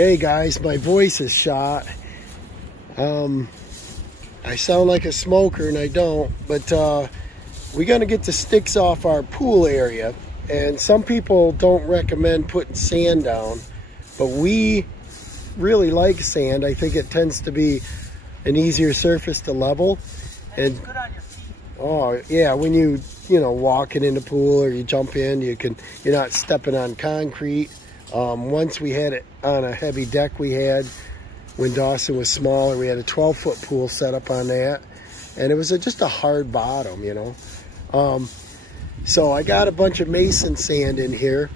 Hey guys, my voice is shot. I sound like a smoker and I don't, but we're gonna get the sticks off our pool area. And some people don't recommend putting sand down, but we really like sand. I think it tends to be an easier surface to level. And it's good on your feet. Oh yeah, when you walking in the pool or you jump in, you're not stepping on concrete. Once we had it on a heavy deck we had when Dawson was smaller. We had a 12-foot pool set up on that, and it was just a hard bottom, So I got a bunch of mason sand in here,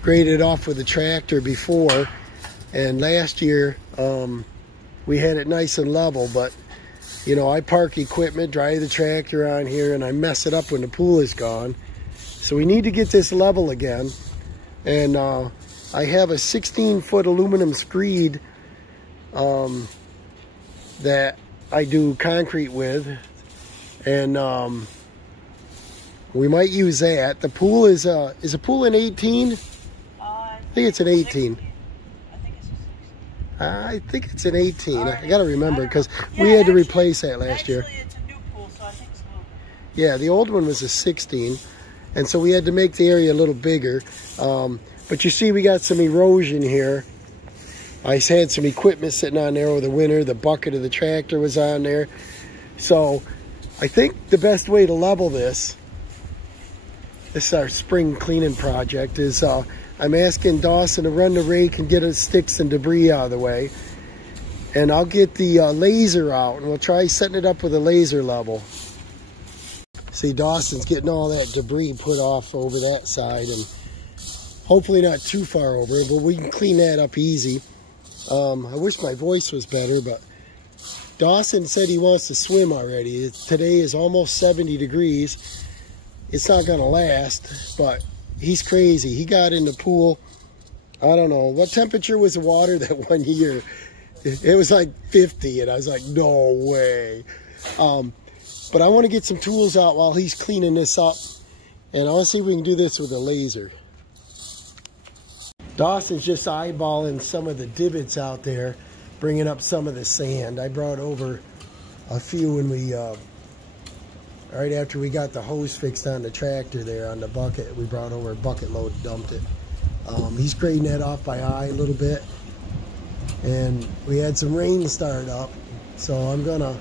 graded off with a tractor before, and last year we had it nice and level, but I park equipment, drive the tractor on here, and I mess it up when the pool is gone. So we need to get this level again. And I have a 16-foot aluminum screed that I do concrete with. And we might use that. The pool is a pool an 18? I think it's an 18. I think it's an 18. I gotta remember because we had to replace that last year. It's a new pool, so I think it's a little bit. Yeah, the old one was a 16, and so we had to make the area a little bigger. But you see, we got some erosion here. I had some equipment sitting on there over the winter. The bucket of the tractor was on there. So I think the best way to level this is our spring cleaning project. Is I'm asking Dawson to run the rake and get us sticks and debris out of the way. And I'll get the laser out and we'll try setting it up with a laser level. See, Dawson's getting all that debris put off over that side and hopefully not too far over, but we can clean that up easy. I wish my voice was better, but Dawson said he wants to swim already. Today is almost 70 degrees. It's not gonna last, but he's crazy. He got in the pool, I don't know, what temperature was the water that one year? It was like 50, and I was like, no way. But I want to get some tools out while he's cleaning this up, and I want to see if we can do this with a laser. Dawson's just eyeballing some of the divots out there, bringing up some of the sand. I brought over a few when we, right after we got the hose fixed on the tractor there on the bucket, we brought over a bucket load and dumped it. He's grading that off by eye a little bit. And we had some rain start up, so I'm gonna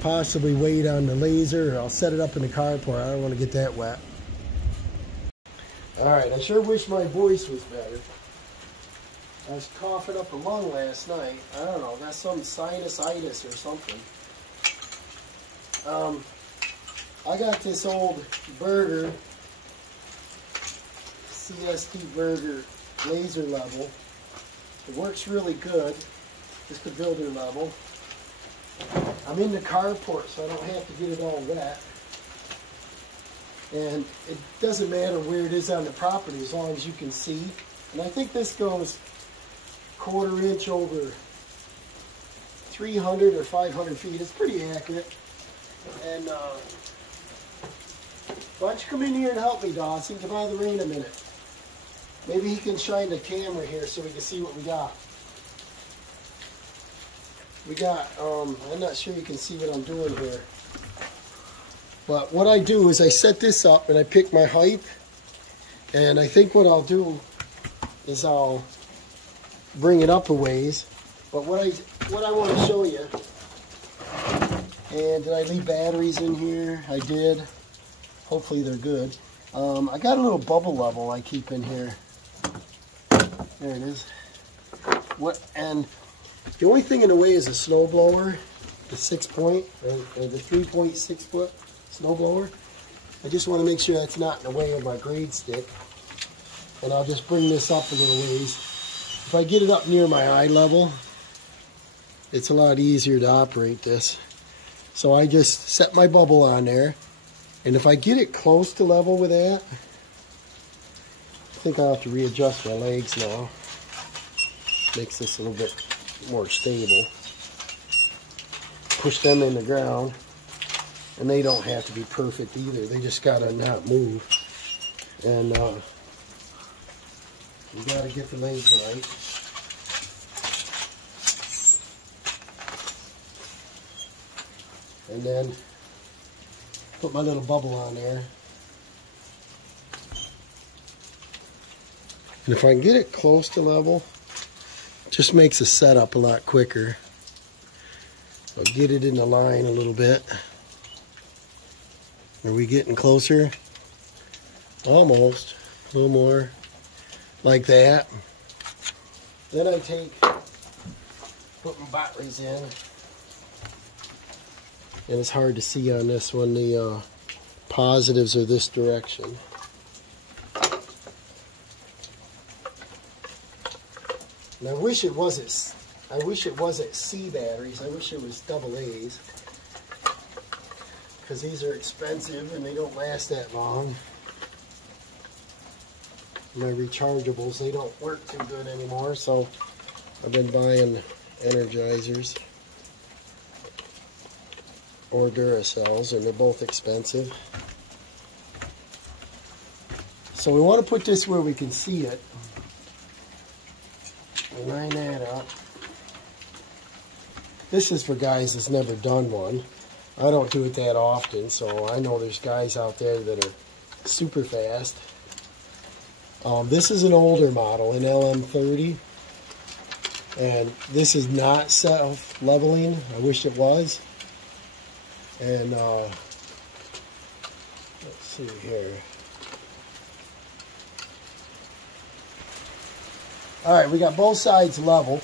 possibly wait on the laser. I'll set it up in the carport. I don't want to get that wet. All right, I sure wish my voice was better. I was coughing up a lung last night. I don't know, that's some sinusitis or something. I got this old Burger, CST Burger laser level. It works really good, just the builder level. I'm in the carport, so I don't have to get it all wet. And it doesn't matter where it is on the property as long as you can see. And I think this goes 1/4 inch over 300 or 500 feet. It's pretty accurate. And why don't you come in here and help me, Dawson? Come out of the rain a minute. Maybe he can shine the camera here so we can see what we got. We got, I'm not sure you can see what I'm doing here. But what I do is I set this up and I pick my height. And I think what I'll do is I'll bring it up a ways. But what I want to show you, and did I leave batteries in here? I did. Hopefully they're good. I got a little bubble level I keep in here. There it is. And the only thing in the way is a snow blower, the 6-point or the 3.6 foot snow blower. I just want to make sure that's not in the way of my grade stick. And I'll just bring this up a little ways. If I get it up near my eye level, it's a lot easier to operate this. So I just set my bubble on there. And if I get it close to level with that, I think I'll have to readjust my legs now. Makes this a little bit more stable. Push them in the ground. And they don't have to be perfect either. They just gotta not move. And you gotta get the legs right. And then put my little bubble on there. And if I can get it close to level, it just makes the setup a lot quicker. I'll get it in the line a little bit. Are we getting closer? Almost. A little more. Like that. Then I put my batteries in. And it's hard to see on this one. The positives are this direction. And I wish it wasn't C batteries. I wish it was AA's. Because these are expensive and they don't last that long. My rechargeables, they don't work too good anymore, so I've been buying Energizers or Duracells, and they're both expensive. So we want to put this where we can see it. Line that up. This is for guys that's never done one. I don't do it that often, so I know there's guys out there that are super fast. This is an older model, an LM30, and this is not self-leveling. I wish it was. And let's see here. All right, we got both sides level.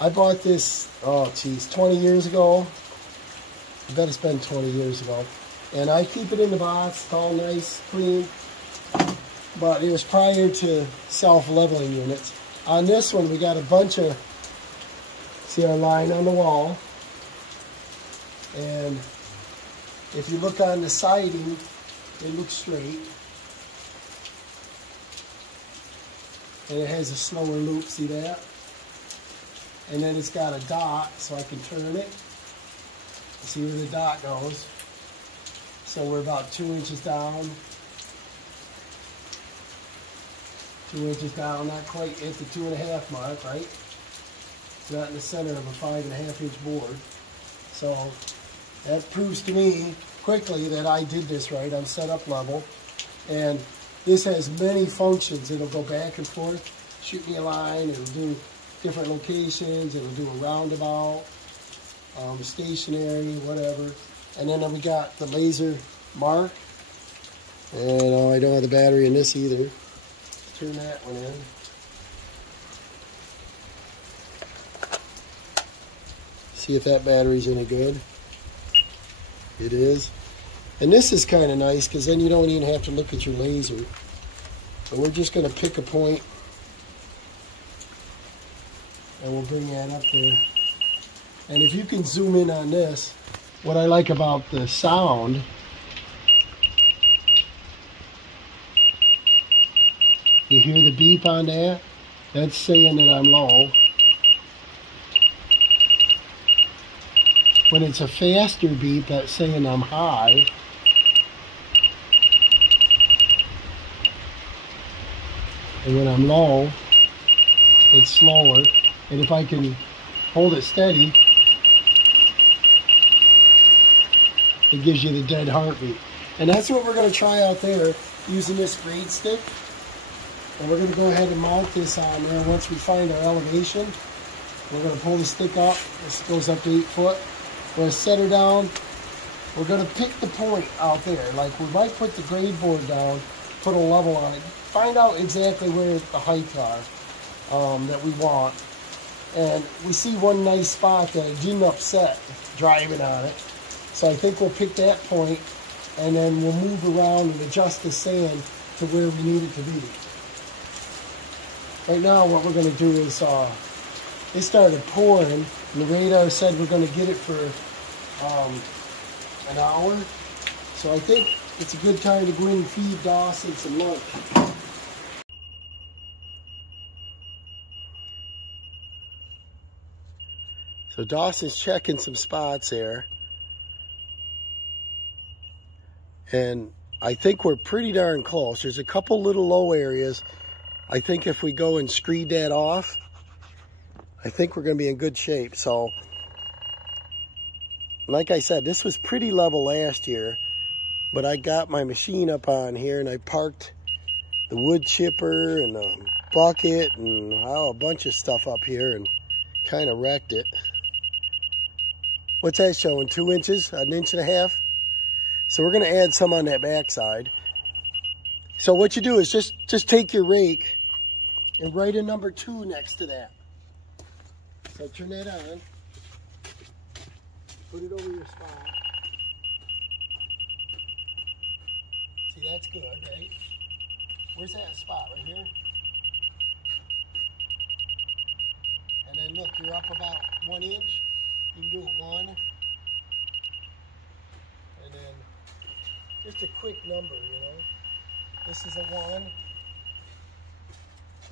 I bought this, 20 years ago. I bet it's been 20 years ago. And I keep it in the box. It's all nice, clean. But it was prior to self-leveling units. On this one, we got a bunch of, see our line on the wall. And if you look on the siding, it looks straight. And it has a slower loop, see that? And then it's got a dot, so I can turn it. See where the dot goes. So we're about 2 inches down. 2 inches down, not quite at the 2.5 mark, right? It's not in the center of a 5.5 inch board. So that proves to me quickly that I did this right. I'm set up level. And this has many functions. It'll go back and forth, shoot me a line, it'll do different locations, it'll do a roundabout, stationary, whatever. And then we got the laser mark. And I don't have the battery in this either. Let's turn that one in. See if that battery's any good. It is. And this is kind of nice because then you don't even have to look at your laser. So we're just going to pick a point and we'll bring that up there. And if you can zoom in on this, what I like about the sound, you hear the beep on that? That's saying that I'm low. When it's a faster beep, that's saying I'm high. And when I'm low, it's slower. And if I can hold it steady, it gives you the dead heartbeat. And that's what we're going to try out there using this grade stick. And we're going to go ahead and mount this on there once we find our elevation. We're going to pull the stick up. This goes up to 8 foot. We're going to set her down. We're going to pick the point out there. Like we might put the grade board down, put a level on it. Find out exactly where the heights are that we want. And we see one nice spot that I didn't upset driving on it. So I think we'll pick that point and then we'll move around and adjust the sand to where we need it to be. Right now what we're going to do is, it started pouring and the radar said we're going to get it for an hour. So I think it's a good time to go in and feed Dawson some lunch. So Dawson's checking some spots there. And I think we're pretty darn close. There's a couple little low areas. I think if we go and screed that off, I think we're going to be in good shape. So Like I said, this was pretty level last year, but I got my machine up on here and I parked the wood chipper and the bucket and a bunch of stuff up here and kind of wrecked it. What's that showing? 2 inches? An inch and a half? So we're going to add some on that backside. So what you do is just take your rake and write a number 2 next to that. So turn that on. Put it over your spot. See, that's good, right? Where's that spot? Right here? And then look, you're up about 1 inch. You can do it 1. And then just a quick number, you know. This is a 1.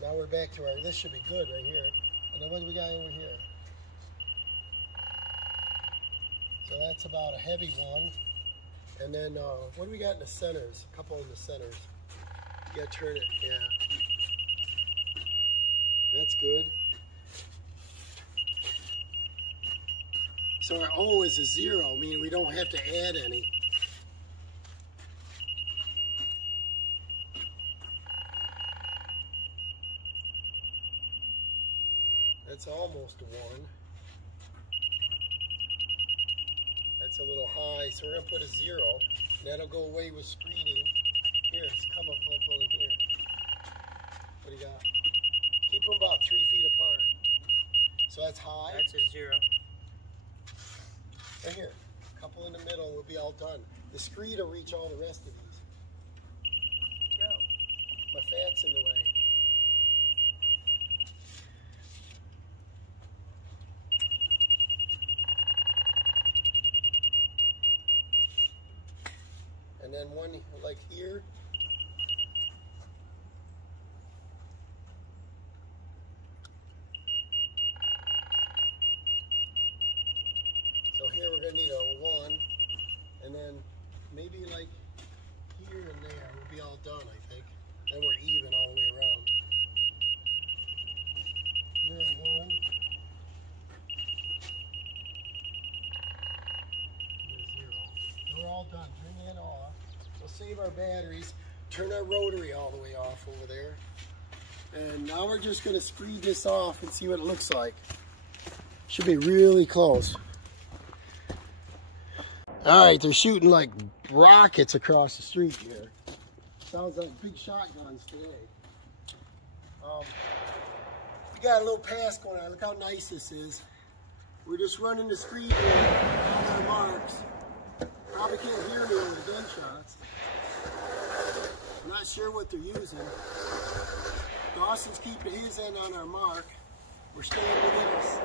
Now we're back to our, this should be good right here. And then what do we got over here? So that's about a heavy 1. And then what do we got in the centers? A couple in the centers. You gotta turn it, yeah. That's good. So our O is a 0, meaning we don't have to add any. That's almost a 1. That's a little high, so we're gonna put a 0, and that'll go away with screening. Here, it's come up a little in here. What do you got? Keep them about 3 feet apart. So that's high. That's a 0. Right here, a couple in the middle, and we'll be all done. The screen will reach all the rest of these. Go. My fat's in the way. And then one like here. So here we're gonna need a 1, and then maybe like here and there, we'll be all done, I think. Then we're even all the way around. You're a 1. You're a 0. And we're all done. Turn that off. We'll save our batteries. Turn our rotary all the way off over there. And now we're just gonna screed this off and see what it looks like. Should be really close. All right, they're shooting like rockets across the street here. Sounds like big shotguns today. We got a little pass going on. Look how nice this is. We're just running the screen here on our marks. Probably can't hear me over the gunshots. I'm not sure what they're using. Dawson's keeping his end on our mark. We're staying within us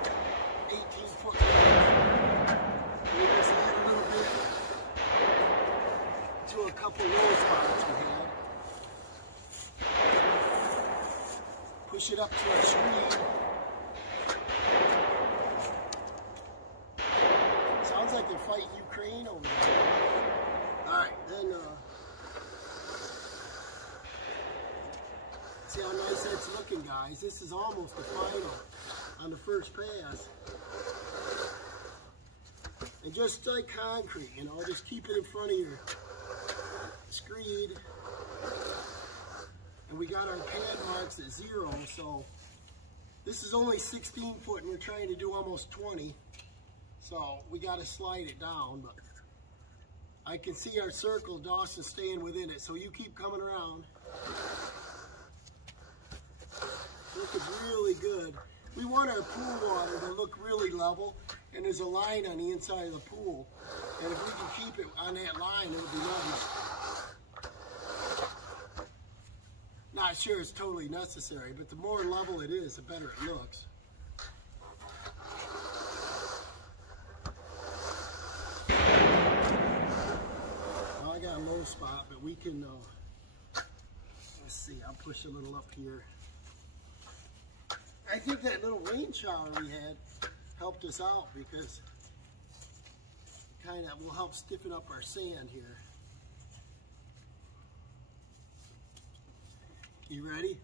18-foot range. We just add a little bit to a couple low spots we had. Push it up to our screen. Sounds like they're fighting Ukraine over there. Alright, then see how nice that's looking, guys. This is almost the final on the first pass. And just like concrete, you know, just keep it in front of your screed. And we got our pad marks at 0, so this is only 16 foot and we're trying to do almost 20. So we got to slide it down, but I can see our circle, Dawson staying within it. So you keep coming around. Looking really good. We want our pool water to look really level, and there's a line on the inside of the pool. And if we can keep it on that line, it'll be lovely. Not sure it's totally necessary, but the more level it is, the better it looks. Well, I got a low spot, but we can, let's see, I'll push a little up here. I think that little rain shower we had helped us out because it kind of will help stiffen up our sand here. You ready?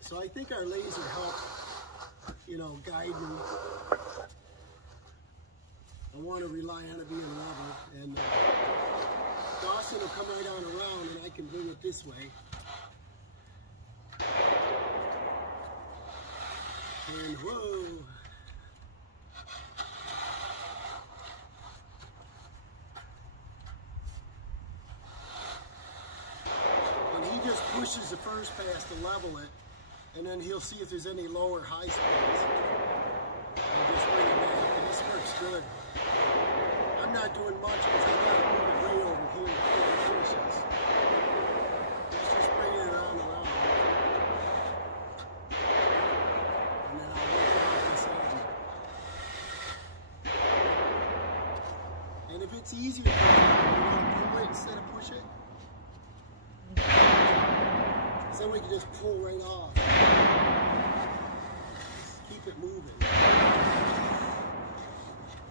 So I think our laser helped you know, guide me. I want to rely on it being level, and Dawson will come right on around and I can bring it this way. And whoa! And he just pushes the first pass to level it, and then he'll see if there's any lower high spots. And just bring it back, and this works good. I'm not doing much because I got to move it way over here before it finishes. He's just bringing it on around. And then I'll work off this end. And if it's easier for you, you want to pull it instead of push it? So then we can just pull right off. Just keep it moving.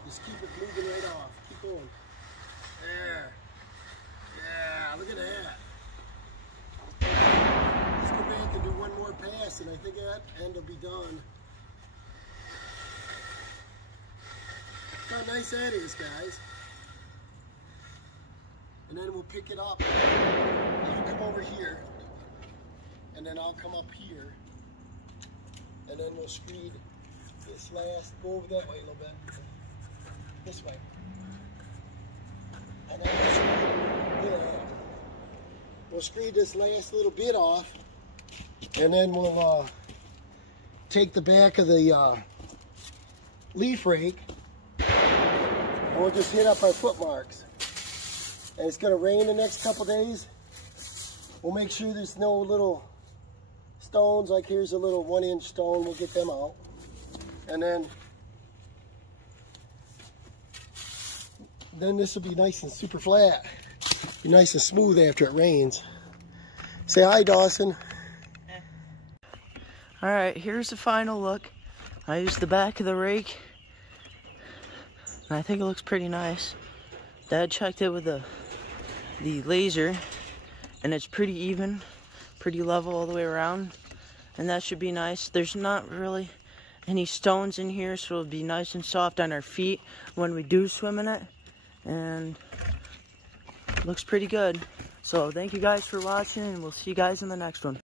Just keep it moving right off. Keep going. There. Yeah, look at that. Let's go back and do one more pass, and I think that end will be done. Look how nice that is, guys. And then we'll pick it up. You come over here, and then I'll come up here, and then we'll screed this last. Go over that way a little bit. This way. And then we'll screed this last little bit off, and then we'll take the back of the leaf rake, and we'll just hit up our foot marks. And it's going to rain the next couple days. We'll make sure there's no little stones, like here's a little 1-inch stone, we'll get them out. And then this will be nice and super flat. Be nice and smooth after it rains. Say hi, Dawson. All right, here's the final look. I used the back of the rake, and I think it looks pretty nice. Dad checked it with the laser, and it's pretty even, pretty level all the way around, and that should be nice. There's not really any stones in here, so it'll be nice and soft on our feet when we do swim in it, and looks pretty good. So thank you guys for watching, and we'll see you guys in the next one.